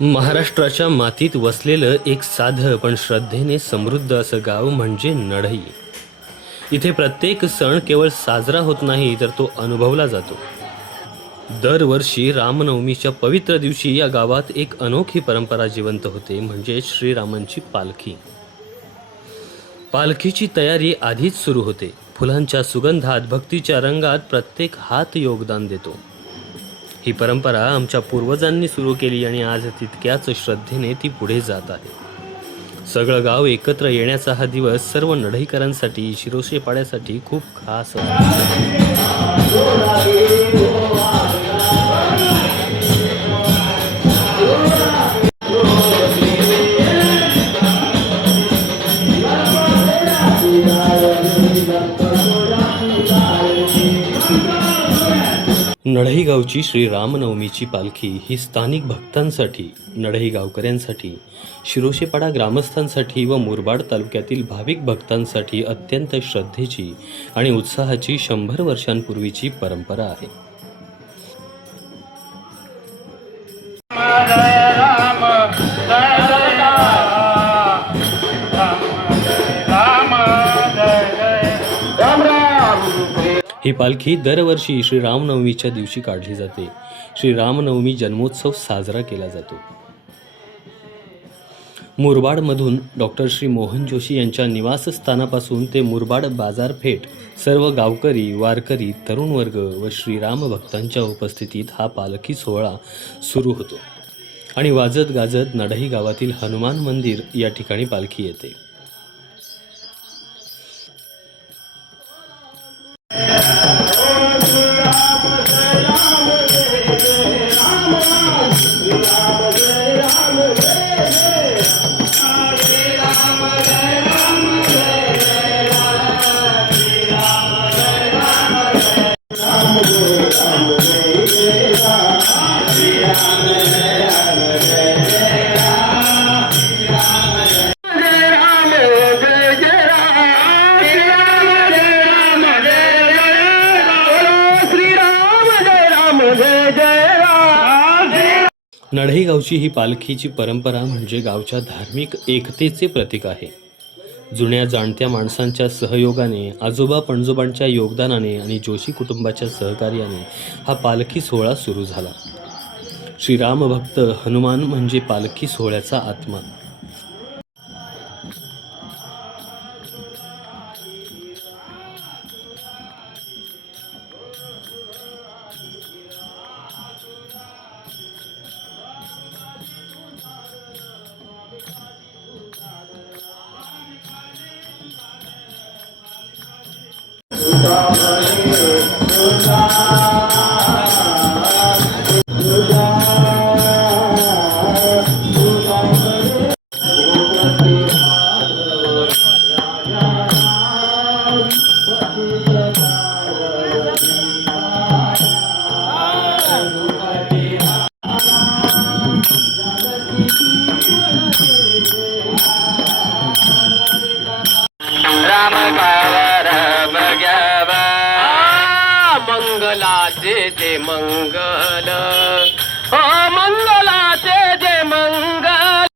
महाराष्ट्राच्या मातीत वसलेलं एक साधं पण श्रद्धेने समृद्ध असं गाव म्हणजे नढई. इथे प्रत्येक सण केवळ साजरा होत नाही तर तो अनुभवला जातो. दरवर्षी रामनवमीच्या पवित्र दिवशी या गावात एक अनोखी परंपरा जिवंत होते, म्हणजे श्रीरामांची पालखी. पालखीची तयारी आधीच सुरू होते. फुलांच्या सुगंधात, भक्तीच्या रंगात प्रत्येक हात योगदान देतो. ही परंपरा आमच्या पूर्वजांनी सुरू केली आणि आज तितक्याच श्रद्धेने ती पुढे जात आहे. सगळं गाव एकत्र येण्याचा हा दिवस सर्व नढईकरांसाठी, शिरोशे पाड्यासाठी खूप खास असतो. नढई गावची श्री रामनवमीची पालखी ही स्थानिक भक्तांसाठी, नढई गावकऱ्यांसाठी, शिरोशेपाडा ग्रामस्थांसाठी व मुरबाड तालुक्यातील भाविक भक्तांसाठी अत्यंत श्रद्धेची आणि उत्साहाची 100 वर्षांपूर्वीची परंपरा आहे. ही पालखी दरवर्षी श्री रामनवमीच्या दिवशी काढली जाते. श्री रामनवमी जन्मोत्सव साजरा केला जातो. मुरबाडमधून डॉक्टर श्री मोहन जोशी यांच्या निवासस्थानापासून ते मुरबाड बाजारपेठ सर्व गावकरी, वारकरी, तरुण वर्ग व श्रीराम भक्तांच्या उपस्थितीत हा पालखी सोहळा सुरू होतो आणि वाजत गाजत नढई गावातील हनुमान मंदिर या ठिकाणी पालखी येते. नढई गावची ही पालखीची परंपरा म्हणजे गावच्या धार्मिक एकतेचे प्रतीक आहे. जुन्या जाणत्या माणसांच्या सहयोगाने, आजोबा पणजोबांच्या योगदानाने आणि जोशी कुटुंबाच्या सहकार्याने हा पालखी सोहळा सुरू झाला. श्रीरामभक्त हनुमान म्हणजे पालखी सोहळ्याचा आत्मा. मंगलाचे जे मंगल, हो मंगलाचे जे मंगल.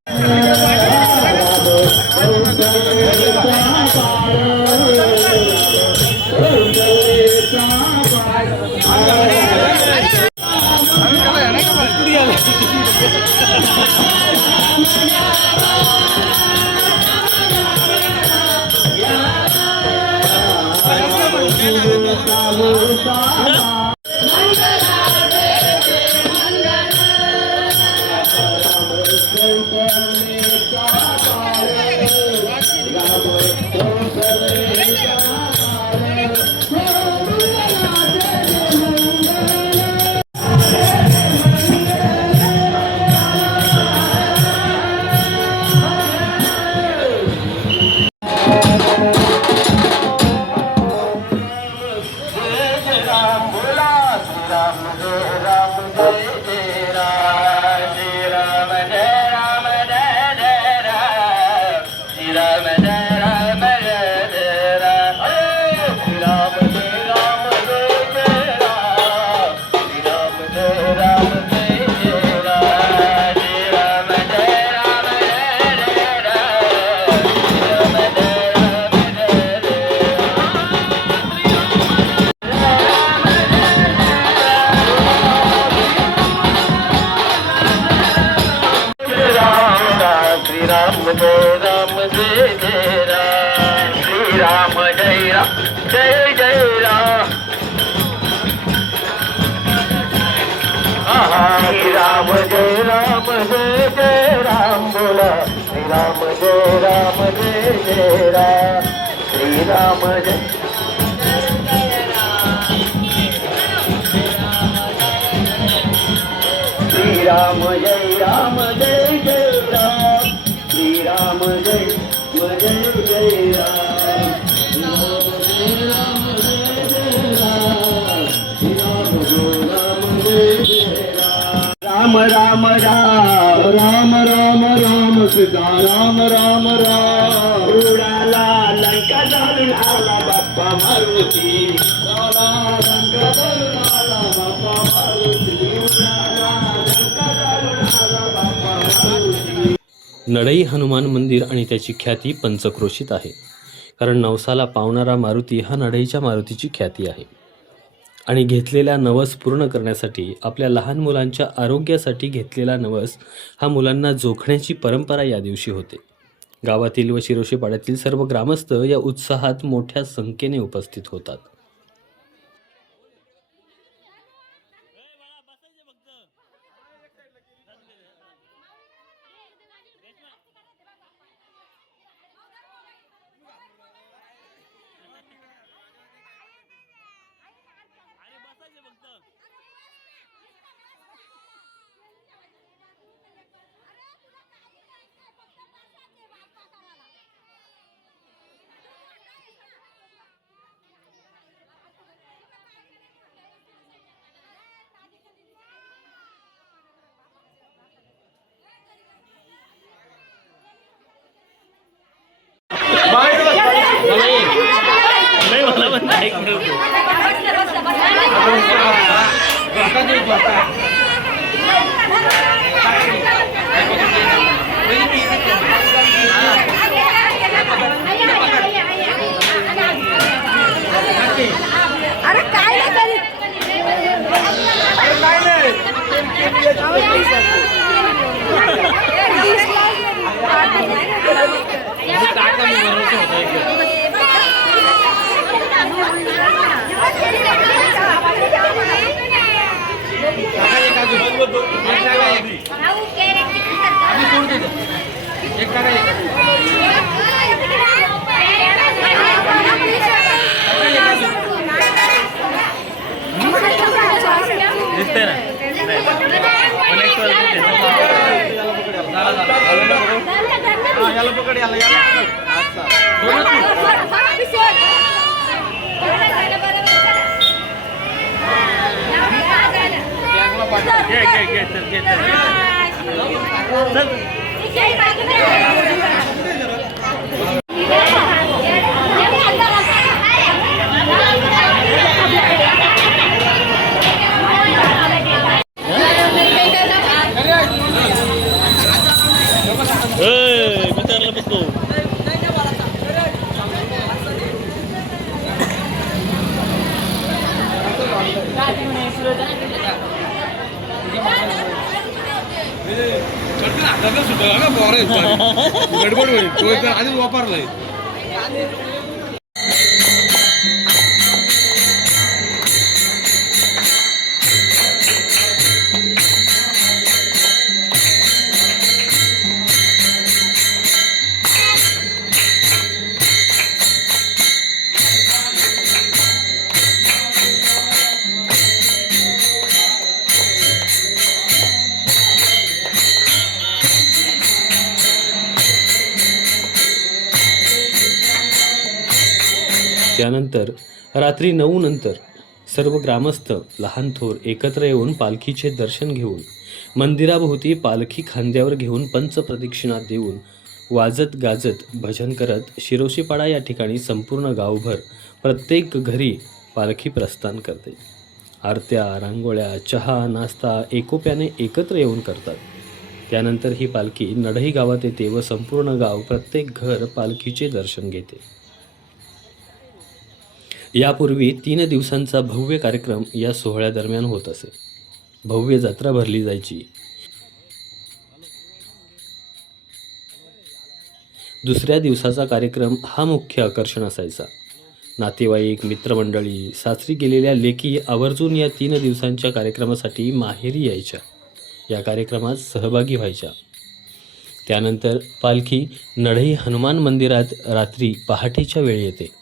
जय राम जय जय राम श्रीराम जय राम जय जय राम श्रीराम जय राम बोला श्रीराम जय राम श्रीराम जय श्रीराम जय राम जय जय राम श्रीराम जय जय राम राम राम राम राम राम राम सीता राम राम राम उडाला लंका जाळून आला बाप्पा मारुती लंका जाळून आला बाप्पा मारुती उडाला लंका जाळून आला बाप्पा मारुती. नडई हनुमान मंदिर आणि त्याची ख्याती पंचक्रोशीत आहे, कारण नवसाला पावणारा मारुती हा नडईच्या मारुतीची ख्याती आहे. आणि घेतलेला नवस पूर्ण करण्यासाठी, आपल्या लहान मुलांच्या आरोग्यासाठी घेतलेला नवस हा मुलांना जोखण्याची परंपरा या दिवशी होते. गावातील व शिरोशी पाड्यातील सर्व ग्रामस्थ या उत्साहात मोठ्या संख्येने उपस्थित होतात. गडबड होईल तो एक आधीच वापरलाय. त्यानंतर रात्री 9 नंतर सर्व ग्रामस्थ लहान थोर एकत्र येऊन पालखीचे दर्शन घेऊन मंदिराभोवती पालखी खांद्यावर घेऊन पंचप्रदक्षिणा देऊन वाजत गाजत भजन करत शिरोशीपाडा या ठिकाणी संपूर्ण गावभर प्रत्येक घरी पालखी प्रस्थान करते. आरत्या, रांगोळ्या, चहा, नाश्ता एकोप्याने एकत्र येऊन करतात. त्यानंतर ही पालखी नडई गावात येते व संपूर्ण गाव प्रत्येक घर पालखीचे दर्शन घेते. यापूर्वी 3 दिवसांचा भव्य कार्यक्रम या सोहळ्यादरम्यान होत असे. भव्य जत्रा भरली जायची. दुसऱ्या दिवसाचा कार्यक्रम हा मुख्य आकर्षण असायचा. नातेवाईक, मित्रमंडळी, सासरी गेलेल्या लेकी आवर्जून या 3 दिवसांच्या कार्यक्रमासाठी माहेरी यायच्या. या कार्यक्रमात सहभागी व्हायच्या. त्यानंतर पालखी नढई हनुमान मंदिरात रात्री पहाटेच्या वेळी येते.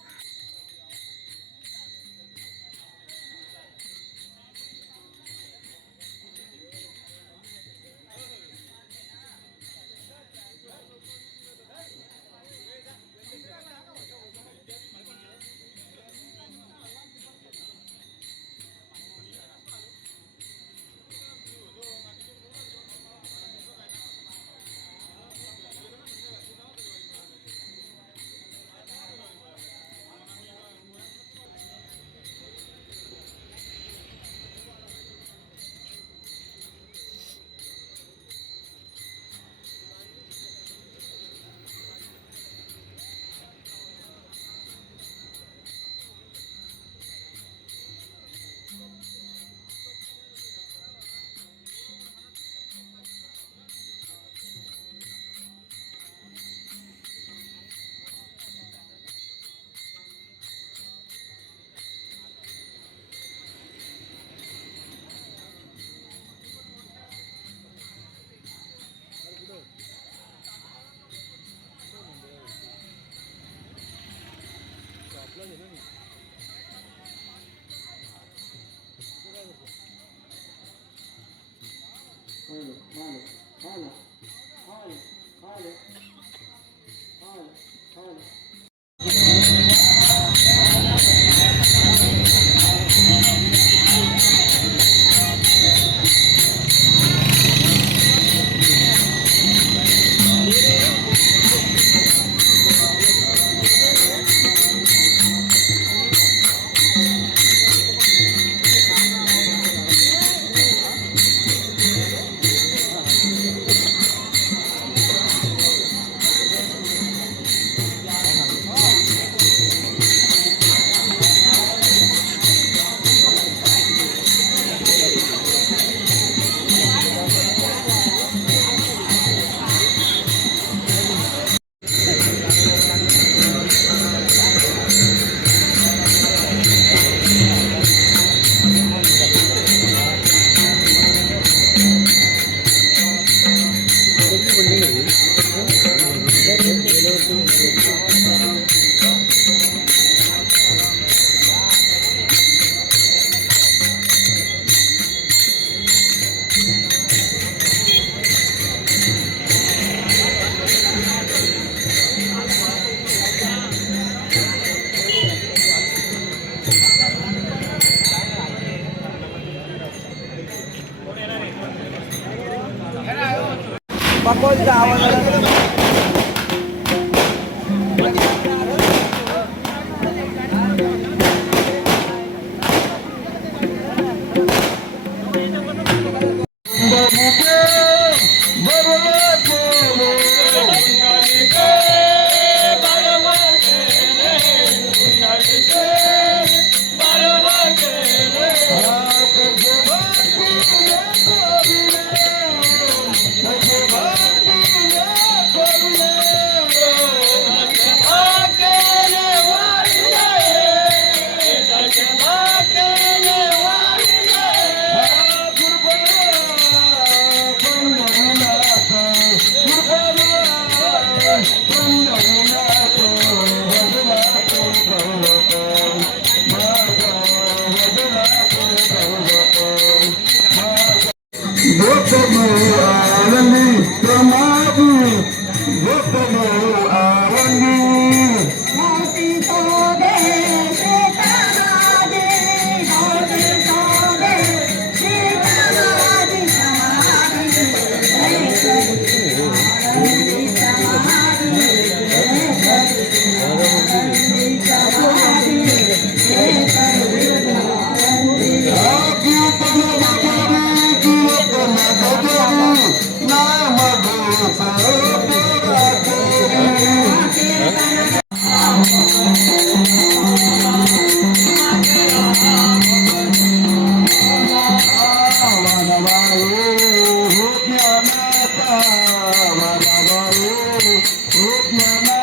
Rupnana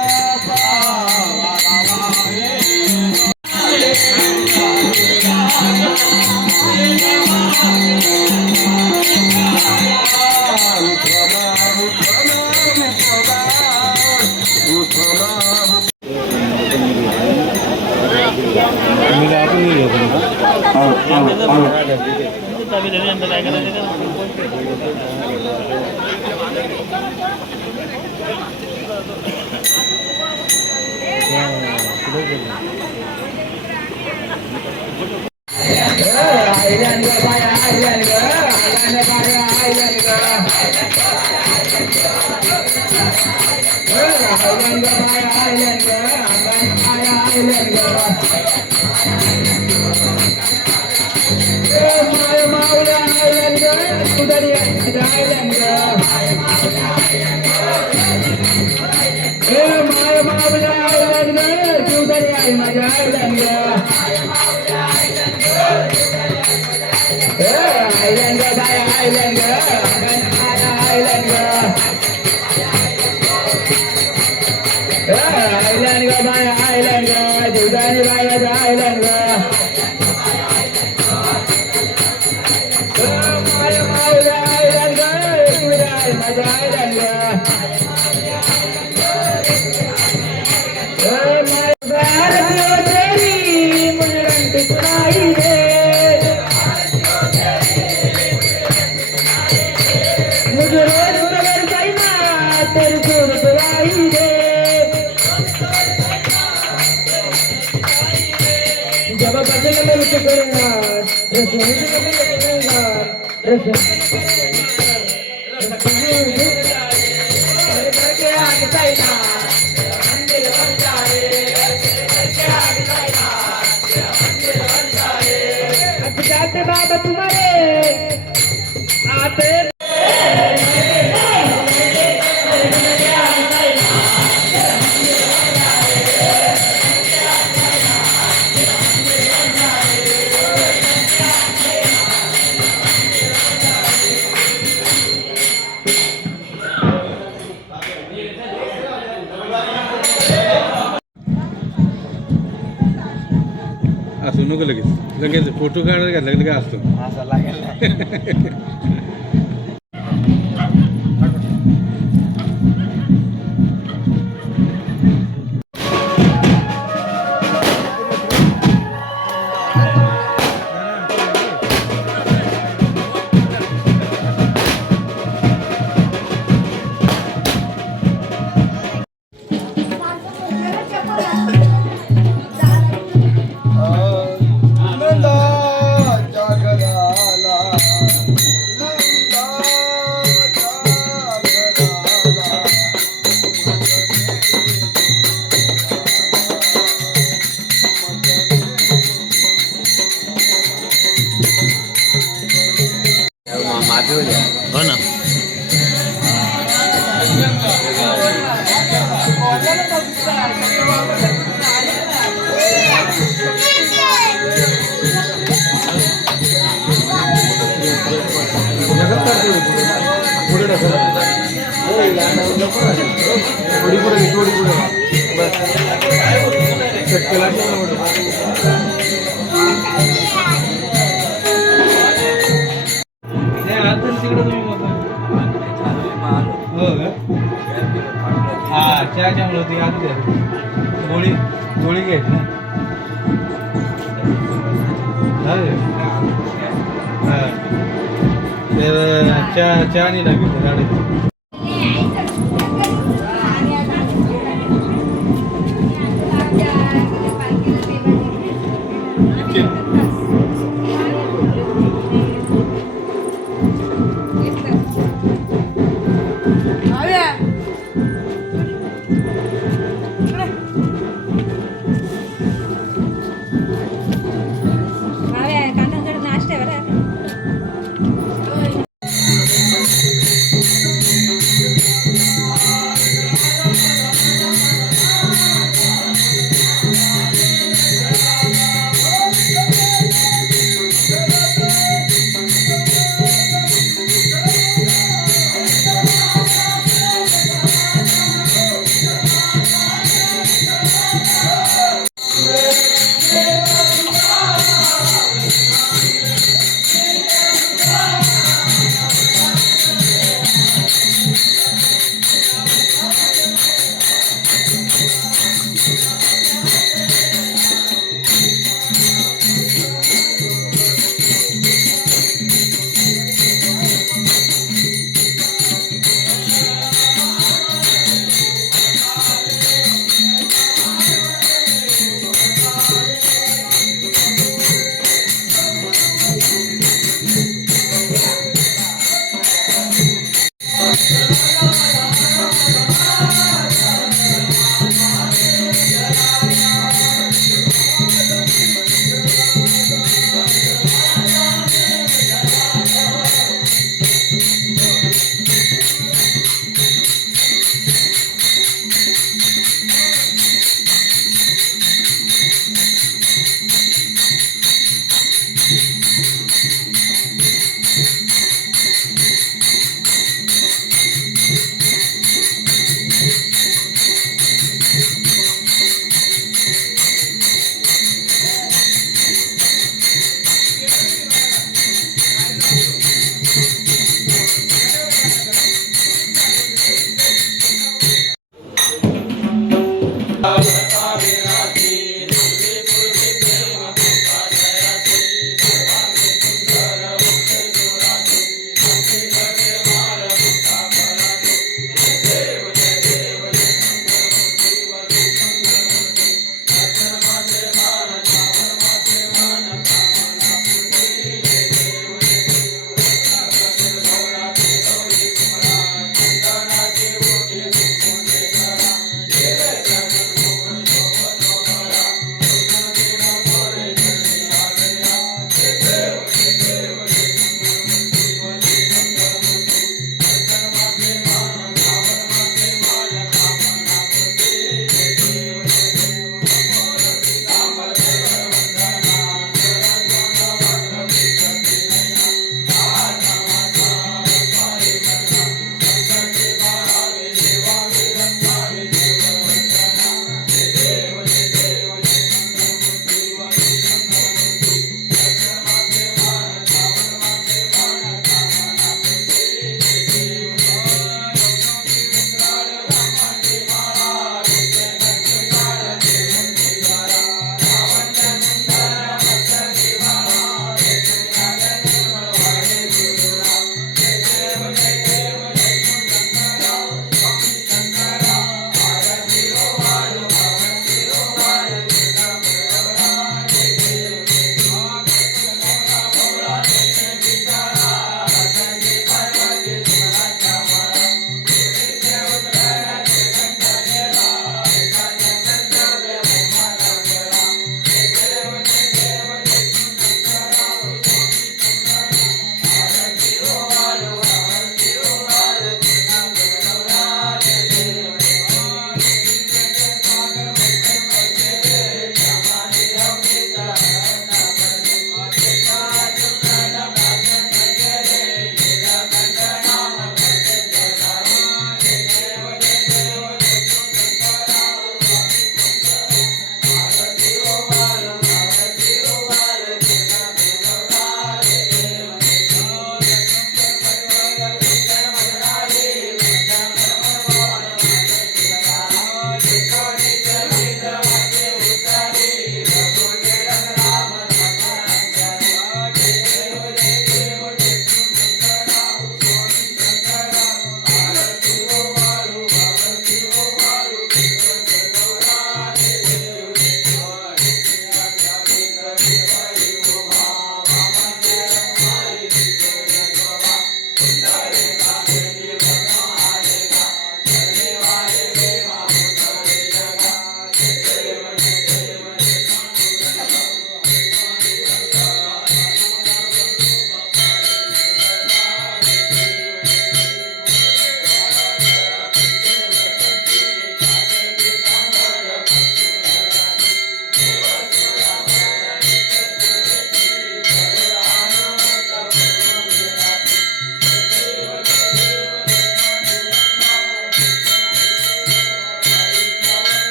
चाबी देणे यांचं काय करायचं का असं नको लगेच लगेच फोटो काढायला घातला लगेच असतो हो ना चहाच्यामुळे ती आत गोळी गोळी घ्यायची ना तर चहा नाही लागेल गाडी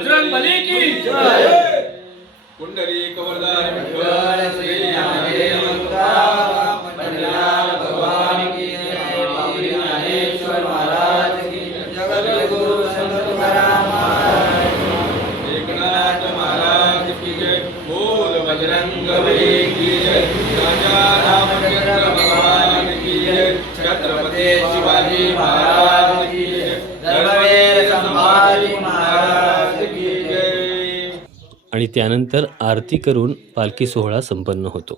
बजरंग बली की जय। कुंडली कवरदार विठ्ठल श्री ज्ञानदेव तुकाराम पंढरीनाथ भगवान की जय। बाबरी ज्ञानेश्वर महाराज की जय। जगद्गुरु संत तुकाराम महाराज की जय। एकनाथ महाराज की जय। बोल बजरंग बली की जय। राजा रामचंद्र भगवान की जय। छत्रपती शिवाजी महाराज की जय। धर्मवीर संभाजी महाराज की जय। आणि त्यानंतर आरती करून पालखी सोहळा संपन्न होतो.